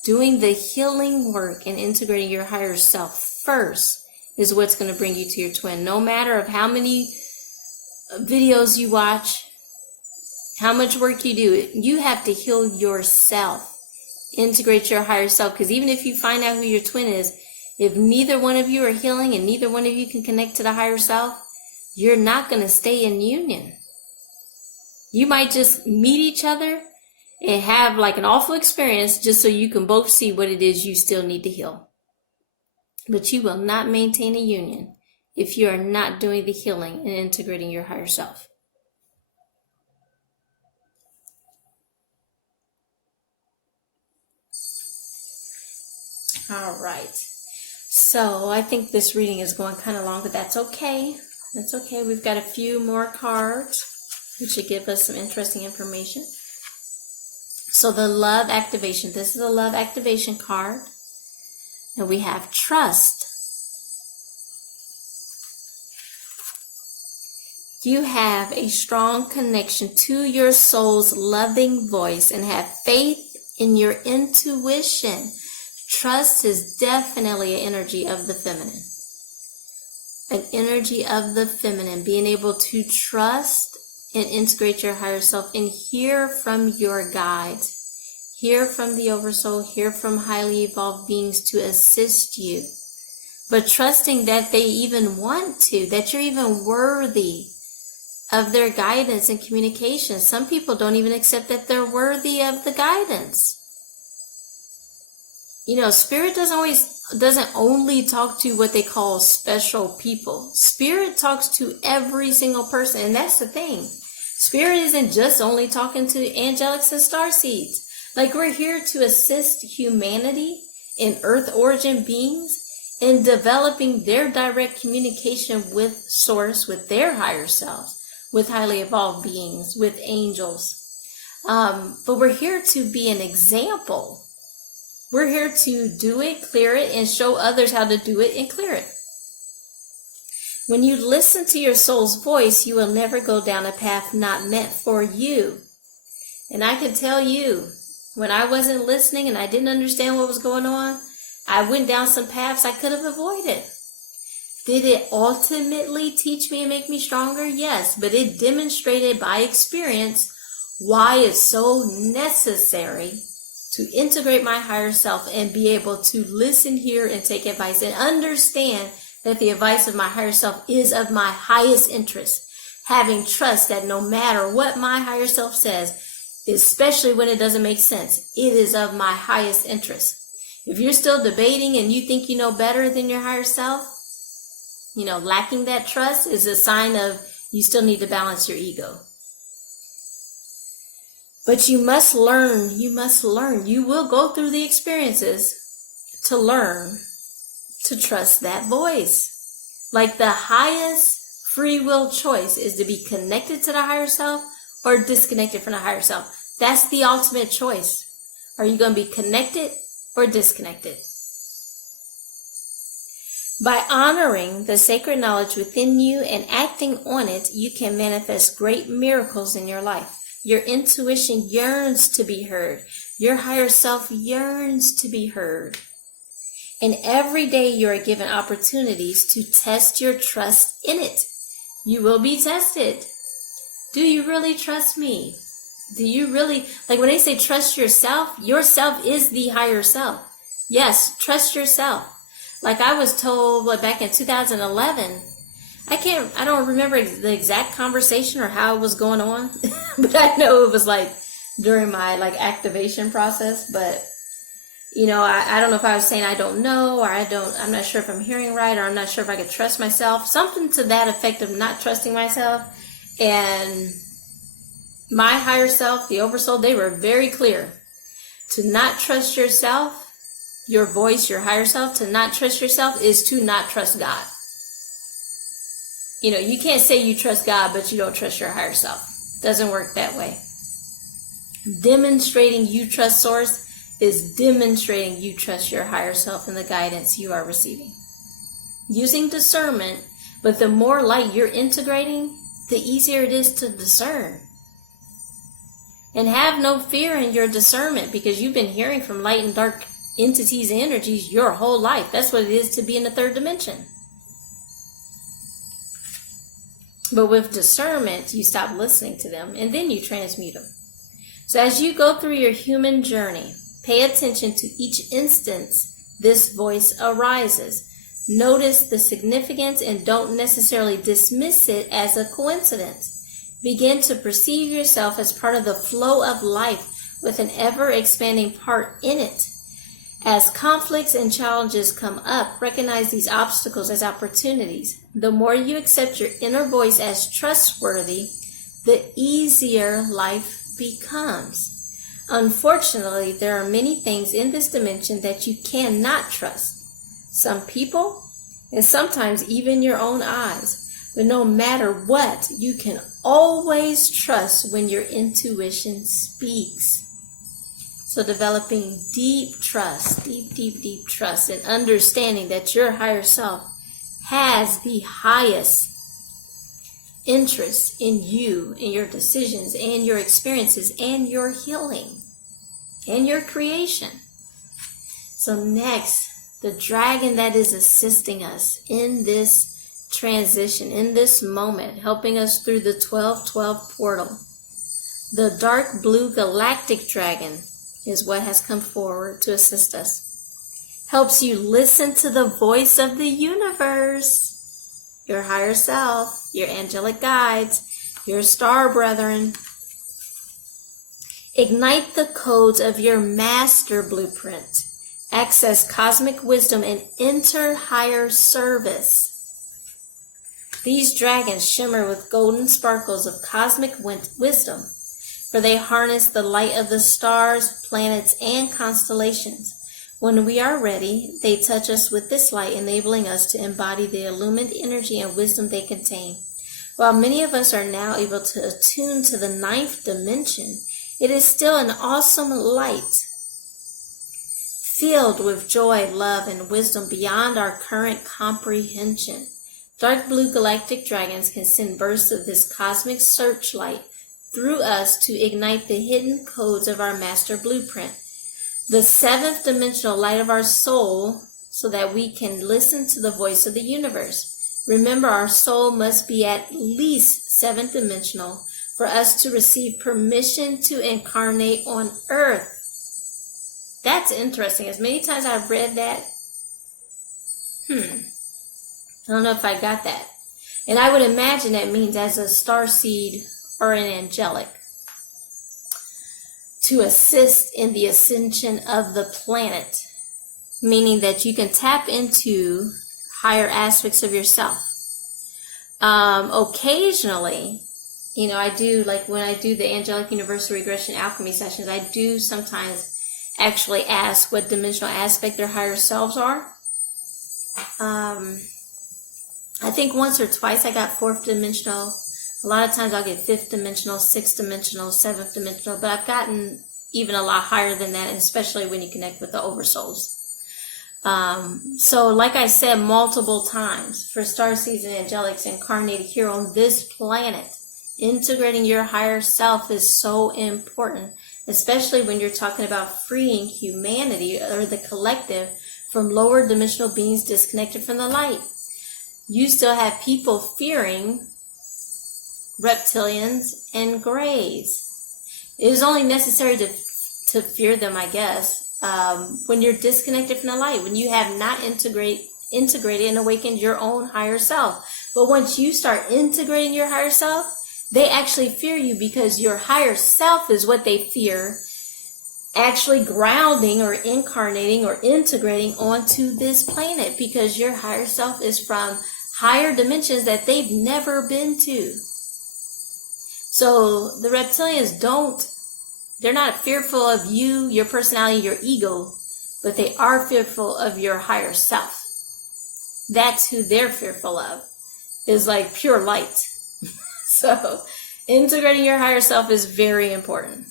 Doing the healing work and integrating your higher self first is what's going to bring you to your twin. No matter of how many videos you watch, how much work you do, you have to heal yourself. Integrate your higher self, because even if you find out who your twin is, if neither one of you are healing and neither one of you can connect to the higher self, you're not going to stay in union. You might just meet each other and have like an awful experience just so you can both see what it is you still need to heal. But you will not maintain a union if you are not doing the healing and integrating your higher self. All right. So I think this reading is going kind of long, but that's okay. That's okay. We've got a few more cards which should give us some interesting information. So the love activation. This is a love activation card. And we have trust. You have a strong connection to your soul's loving voice and have faith in your intuition. Trust is definitely an energy of the feminine. An energy of the feminine. Being able to trust and integrate your higher self and hear from your guides. Hear from the oversoul. Hear from highly evolved beings to assist you. But trusting that they even want to. That you're even worthy of their guidance and communication. Some people don't even accept that they're worthy of the guidance. You know, Spirit doesn't only talk to what they call special people. Spirit talks to every single person, and that's the thing. Spirit isn't just only talking to angelics and starseeds. Like, we're here to assist humanity and Earth origin beings in developing their direct communication with Source, with their higher selves, with highly evolved beings, with angels. But we're here to be an example. We're here to do it, clear it, and show others how to do it and clear it. When you listen to your soul's voice, you will never go down a path not meant for you. And I can tell you, when I wasn't listening and I didn't understand what was going on, I went down some paths I could have avoided. Did it ultimately teach me and make me stronger? Yes, but it demonstrated by experience why it's so necessary to integrate my higher self and be able to listen, hear, and take advice and understand that the advice of my higher self is of my highest interest. Having trust that no matter what my higher self says, especially when it doesn't make sense, it is of my highest interest. If you're still debating and you think you know better than your higher self, lacking that trust is a sign of you still need to balance your ego. But you must learn. You will go through the experiences to learn to trust that voice. Like the highest free will choice is to be connected to the higher self or disconnected from the higher self. That's the ultimate choice. Are you going to be connected or disconnected? By honoring the sacred knowledge within you and acting on it, you can manifest great miracles in your life. Your intuition yearns to be heard. Your higher self yearns to be heard. And every day you are given opportunities to test your trust in it. You will be tested. Do you really trust me? Do you really, like when they say trust yourself is the higher self. Yes, trust yourself. Like I was told, back in 2011, I don't remember the exact conversation or how it was going on, but I know it was like during my activation process, but I don't know if I was saying I don't know, or I'm not sure if I'm hearing right, or I'm not sure if I could trust myself, something to that effect of not trusting myself. And my higher self, the oversoul, they were very clear. To not trust yourself, your voice, your higher self, to not trust yourself is to not trust God. You can't say you trust God, but you don't trust your higher self. Doesn't work that way. Demonstrating you trust Source is demonstrating you trust your higher self and the guidance you are receiving. Using discernment, but the more light you're integrating, the easier it is to discern. And have no fear in your discernment, because you've been hearing from light and dark entities and energies your whole life. That's what it is to be in the third dimension. But with discernment, you stop listening to them and then you transmute them. So as you go through your human journey, pay attention to each instance this voice arises. Notice the significance and don't necessarily dismiss it as a coincidence. Begin to perceive yourself as part of the flow of life with an ever-expanding part in it. As conflicts and challenges come up, recognize these obstacles as opportunities. The more you accept your inner voice as trustworthy, the easier life becomes. Unfortunately, there are many things in this dimension that you cannot trust. Some people, and sometimes even your own eyes. But no matter what, you can always trust when your intuition speaks. So developing deep trust, deep trust, and understanding that your higher self has the highest interest in you, in your decisions, and your experiences, and your healing, and your creation. So next, the dragon that is assisting us in this transition, in this moment, helping us through the 1212 portal. The dark blue galactic dragon is what has come forward to assist us. Helps you listen to the voice of the universe, your higher self, your angelic guides, your star brethren. Ignite the codes of your master blueprint. Access cosmic wisdom and enter higher service. These dragons shimmer with golden sparkles of cosmic wisdom, for they harness the light of the stars, planets, and constellations. When we are ready, they touch us with this light, enabling us to embody the illumined energy and wisdom they contain. While many of us are now able to attune to the 9th dimension, it is still an awesome light, filled with joy, love, and wisdom beyond our current comprehension. Dark blue galactic dragons can send bursts of this cosmic searchlight through us to ignite the hidden codes of our master blueprint, the 7th dimensional light of our soul, so that we can listen to the voice of the universe. Remember, our soul must be at least 7th dimensional for us to receive permission to incarnate on earth. That's interesting. As many times I've read that, I don't know if I got that. And I would imagine that means as a starseed or an angelic, to assist in the ascension of the planet, meaning that you can tap into higher aspects of yourself. Occasionally, I do, like when I do the Angelic Universal Regression Alchemy sessions, I do sometimes actually ask what dimensional aspect their higher selves are. I think once or twice I got 4th dimensional. A lot of times I'll get 5th dimensional, 6th dimensional, 7th dimensional, but I've gotten even a lot higher than that, and especially when you connect with the oversouls. So like I said multiple times, for starseeds and angelics incarnated here on this planet, integrating your higher self is so important, especially when you're talking about freeing humanity or the collective from lower dimensional beings disconnected from the light. You still have people fearing reptilians and grays. It is only necessary to fear them, I guess, when you're disconnected from the light, when you have not integrated and awakened your own higher self. But once you start integrating your higher self, they actually fear you, because your higher self is what they fear actually grounding or incarnating or integrating onto this planet, because your higher self is from higher dimensions that they've never been to. So the reptilians they're not fearful of you, your personality, your ego, but they are fearful of your higher self. That's who they're fearful of, is like pure light. So integrating your higher self is very important.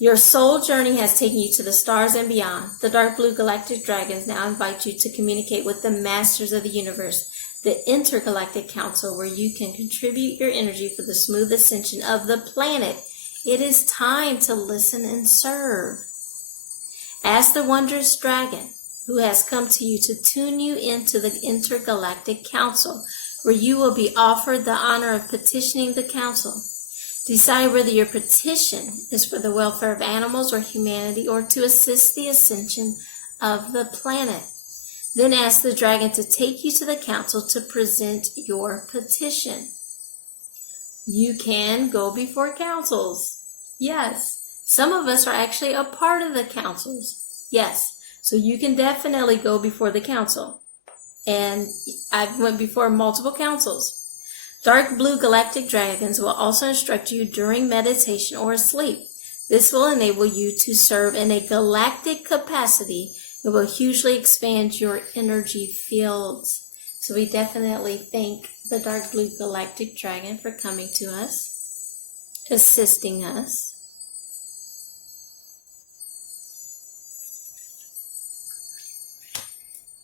Your soul journey has taken you to the stars and beyond. The dark blue galactic dragons now invite you to communicate with the masters of the universe, the intergalactic council, where you can contribute your energy for the smooth ascension of the planet. It is time to listen and serve. Ask the wondrous dragon who has come to you to tune you into the intergalactic council, where you will be offered the honor of petitioning the council. Decide whether your petition is for the welfare of animals or humanity, or to assist the ascension of the planet. Then ask the dragon to take you to the council to present your petition. You can go before councils. Yes. Some of us are actually a part of the councils. Yes. So you can definitely go before the council. And I've went before multiple councils. Dark blue galactic dragons will also instruct you during meditation or sleep. This will enable you to serve in a galactic capacity. It will hugely expand your energy fields. So we definitely thank the dark blue galactic dragon for coming to us, assisting us.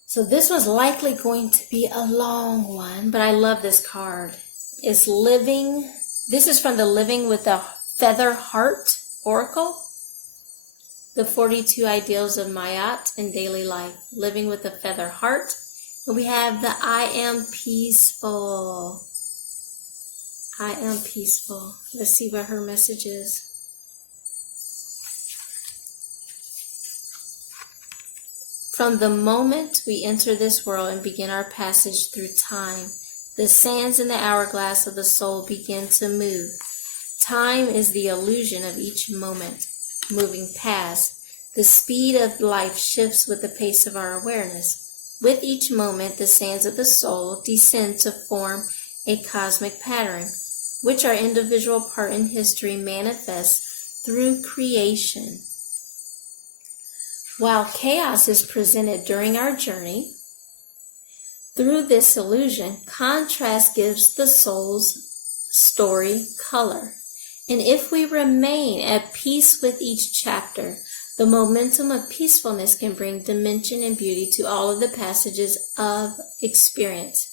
So this was likely going to be a long one, but I love this card. It's living. This is from the Living with a Feather Heart Oracle. The 42 Ideals of Mayat in Daily Life. Living with a Feather Heart. And we have the I Am Peaceful. I am peaceful. Let's see what her message is. From the moment we enter this world and begin our passage through time, the sands in the hourglass of the soul begin to move. Time is the illusion of each moment, moving past. The speed of life shifts with the pace of our awareness. With each moment, the sands of the soul descend to form a cosmic pattern, which our individual part in history manifests through creation. While chaos is presented during our journey, through this illusion, contrast gives the soul's story color. And if we remain at peace with each chapter, the momentum of peacefulness can bring dimension and beauty to all of the passages of experience.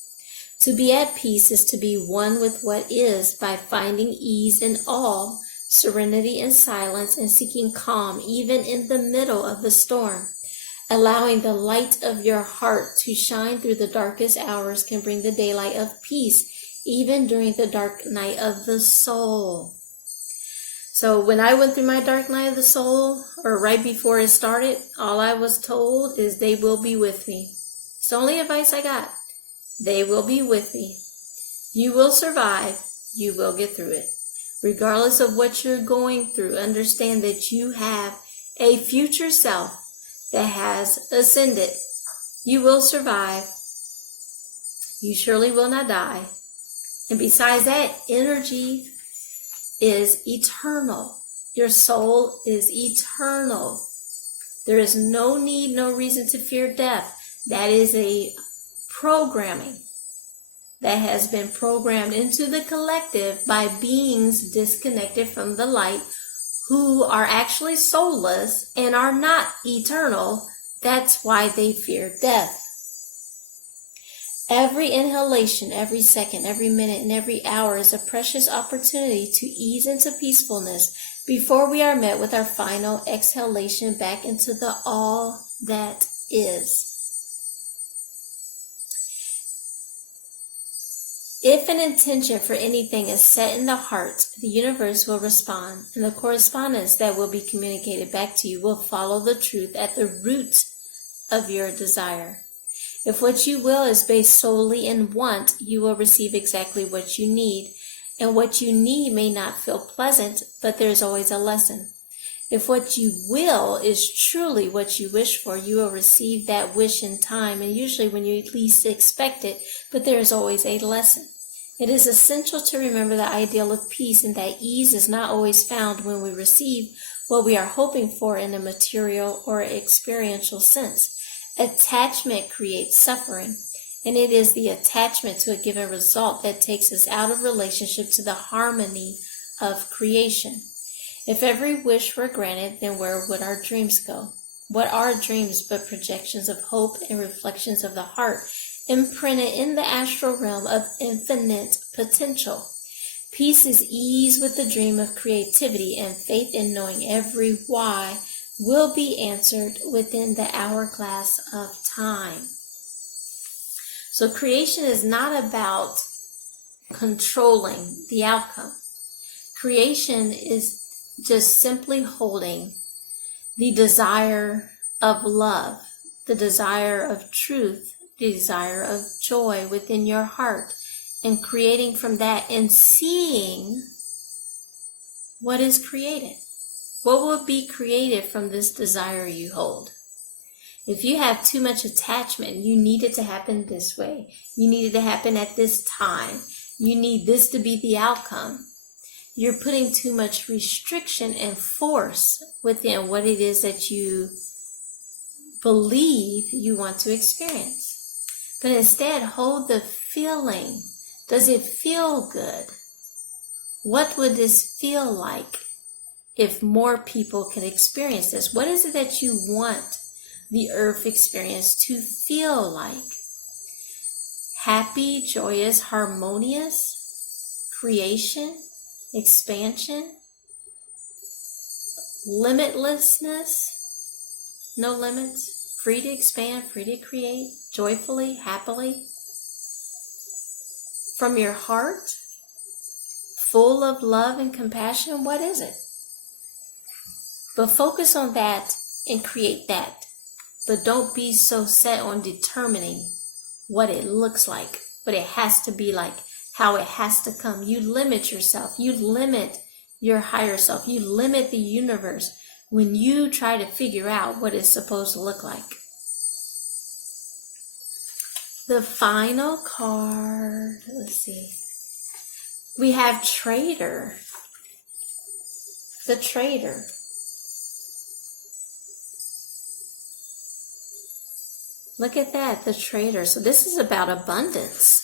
To be at peace is to be one with what is by finding ease in all, serenity and silence, and seeking calm even in the middle of the storm. Allowing the light of your heart to shine through the darkest hours can bring the daylight of peace even during the dark night of the soul. So when I went through my dark night of the soul, or right before it started, all I was told is they will be with me. It's the only advice I got. They will be with me. You will survive. You will get through it. Regardless of what you're going through, understand that you have a future self that has ascended. You will survive. You surely will not die. And besides that, energy is eternal. Your soul is eternal. There is no need, no reason to fear death. That is a programming that has been programmed into the collective by beings disconnected from the light who are actually soulless and are not eternal. That's why they fear death. Every inhalation, every second, every minute, and every hour is a precious opportunity to ease into peacefulness before we are met with our final exhalation back into the all that is. If an intention for anything is set in the heart, the universe will respond, and the correspondence that will be communicated back to you will follow the truth at the root of your desire. If what you will is based solely in want, you will receive exactly what you need, and what you need may not feel pleasant, but there's always a lesson. If what you will is truly what you wish for, you will receive that wish in time, and usually when you least expect it, but there is always a lesson. It is essential to remember the ideal of peace, and that ease is not always found when we receive what we are hoping for in a material or experiential sense. Attachment creates suffering, and it is the attachment to a given result that takes us out of relationship to the harmony of creation. If every wish were granted, then where would our dreams go? What are dreams but projections of hope and reflections of the heart, imprinted in the astral realm of infinite potential? Peace is ease with the dream of creativity, and faith in knowing every why will be answered within the hourglass of time. So creation is not about controlling the outcome. Creation is just simply holding the desire of love, the desire of truth, the desire of joy within your heart, and creating from that and seeing what is created. What will be created from this desire you hold? If you have too much attachment, you need it to happen this way. You need it to happen at this time. You need this to be the outcome. You're putting too much restriction and force within what it is that you believe you want to experience. But instead, hold the feeling. Does it feel good? What would this feel like if more people can experience this? What is it that you want the earth experience to feel like? Happy, joyous, harmonious creation, expansion, limitlessness, no limits, free to expand, free to create, joyfully, happily, from your heart, full of love and compassion. What is it? But focus on that and create that. But don't be so set on determining what it looks like, what it has to be like, how it has to come. You limit yourself. You limit your higher self. You limit the universe when you try to figure out what it's supposed to look like. The final card, let's see. We have Traitor. The Traitor. Look at that, the Traitor. So this is about abundance.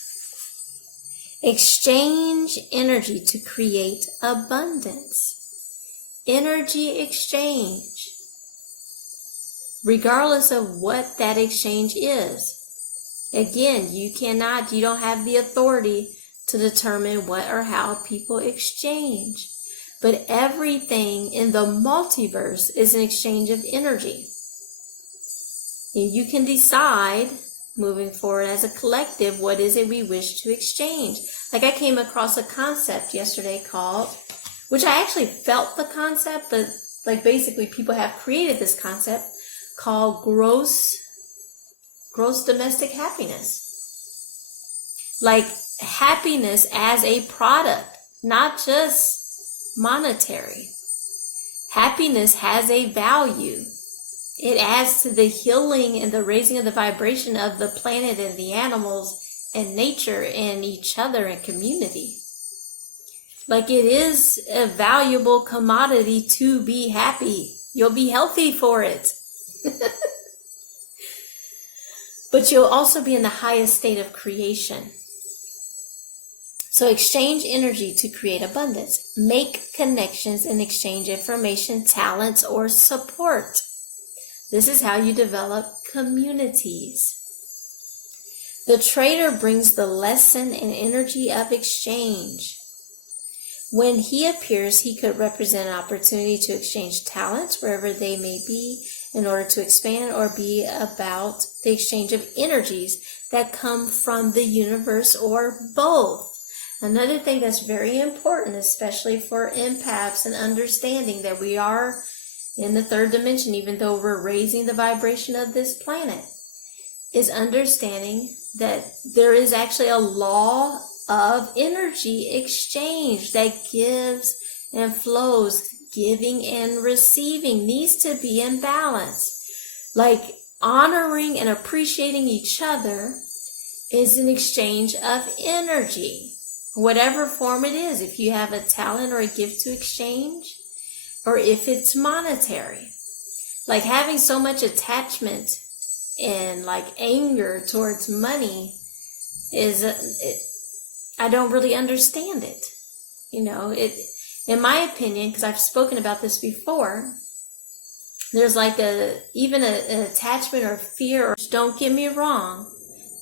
Exchange energy to create abundance. Energy exchange. Regardless of what that exchange is. Again, you don't have the authority to determine what or how people exchange. But everything in the multiverse is an exchange of energy. And you can decide, moving forward as a collective, what is it we wish to exchange. Like I came across a concept yesterday called, which I actually felt the concept, but like basically people have created this concept called gross domestic happiness. Like happiness as a product, not just monetary. Happiness has a value. It adds to the healing and the raising of the vibration of the planet and the animals and nature and each other and community. Like it is a valuable commodity to be happy. You'll be healthy for it. But you'll also be in the highest state of creation. So exchange energy to create abundance. Make connections and exchange information, talents, or support. This is how you develop communities. The trader brings the lesson and energy of exchange. When he appears, he could represent an opportunity to exchange talents wherever they may be in order to expand, or be about the exchange of energies that come from the universe, or both. Another thing that's very important, especially for empaths, and understanding that we are in the third dimension, even though we're raising the vibration of this planet, is understanding that there is actually a law of energy exchange that gives and flows. Giving and receiving needs to be in balance. Like honoring and appreciating each other is an exchange of energy, whatever form it is. If you have a talent or a gift to exchange, or if it's monetary. Like having so much attachment and like anger towards money is, I don't really understand it. You know, in my opinion, because I've spoken about this before, there's like even an attachment or fear, or don't get me wrong,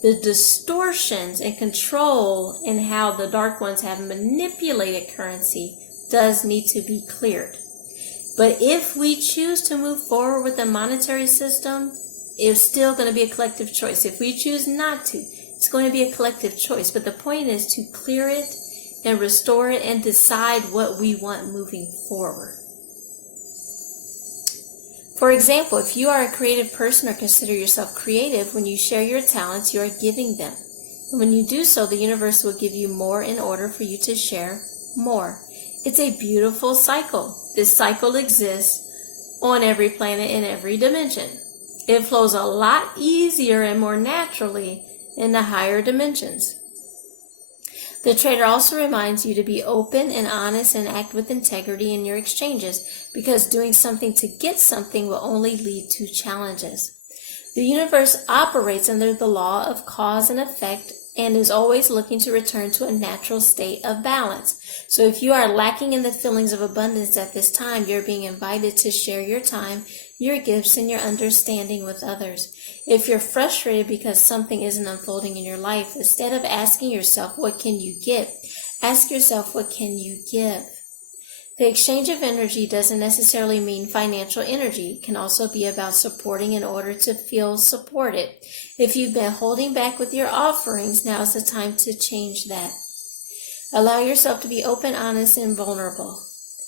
the distortions and control in how the dark ones have manipulated currency does need to be cleared. But if we choose to move forward with the monetary system, it's still going to be a collective choice. If we choose not to, it's going to be a collective choice. But the point is to clear it and restore it and decide what we want moving forward. For example, if you are a creative person or consider yourself creative, when you share your talents, you are giving them. And when you do so, the universe will give you more in order for you to share more. It's a beautiful cycle. This cycle exists on every planet in every dimension. It flows a lot easier and more naturally in the higher dimensions. The trader also reminds you to be open and honest and act with integrity in your exchanges, because doing something to get something will only lead to challenges. The universe operates under the law of cause and effect and is always looking to return to a natural state of balance. So if you are lacking in the feelings of abundance at this time, you're being invited to share your time, your gifts, and your understanding with others. If you're frustrated because something isn't unfolding in your life, instead of asking yourself, what can you get? Ask yourself, what can you give? The exchange of energy doesn't necessarily mean financial energy. It can also be about supporting in order to feel supported. If you've been holding back with your offerings, now is the time to change that. Allow yourself to be open, honest, and vulnerable.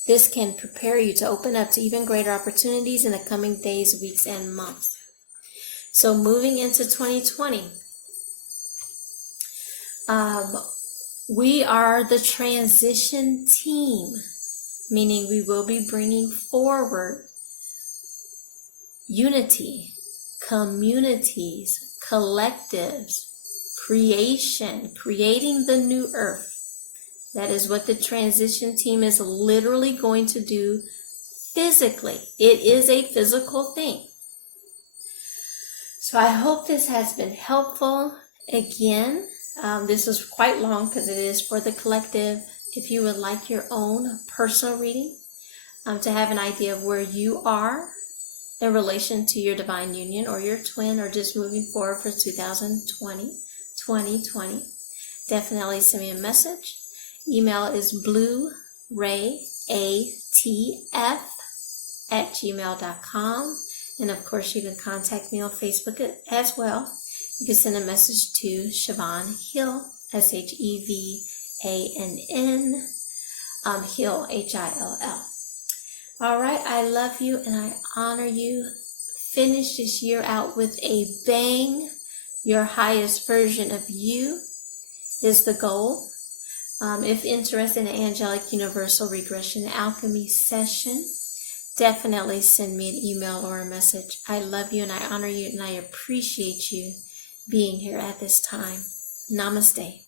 This can prepare you to open up to even greater opportunities in the coming days, weeks, and months. So moving into 2020, we are the transition team, meaning we will be bringing forward unity, communities, collectives, creating the new earth. That is what the transition team is literally going to do physically. It is a physical thing. So I hope this has been helpful. Again, this was quite long because it is for the collective. If you would like your own personal reading, to have an idea of where you are in relation to your divine union or your twin, or just moving forward for 2020, definitely send me a message. Email is bluerayatf@gmail.com. And of course, you can contact me on Facebook as well. You can send a message to Siobhan Hill, SHEVANN, Hill, HILL. All right, I love you and I honor you. Finish this year out with a bang, your highest version of you. is the goal. If interested in an Angelic Universal Regression Alchemy session, definitely send me an email or a message. I love you and I honor you and I appreciate you being here at this time. Namaste.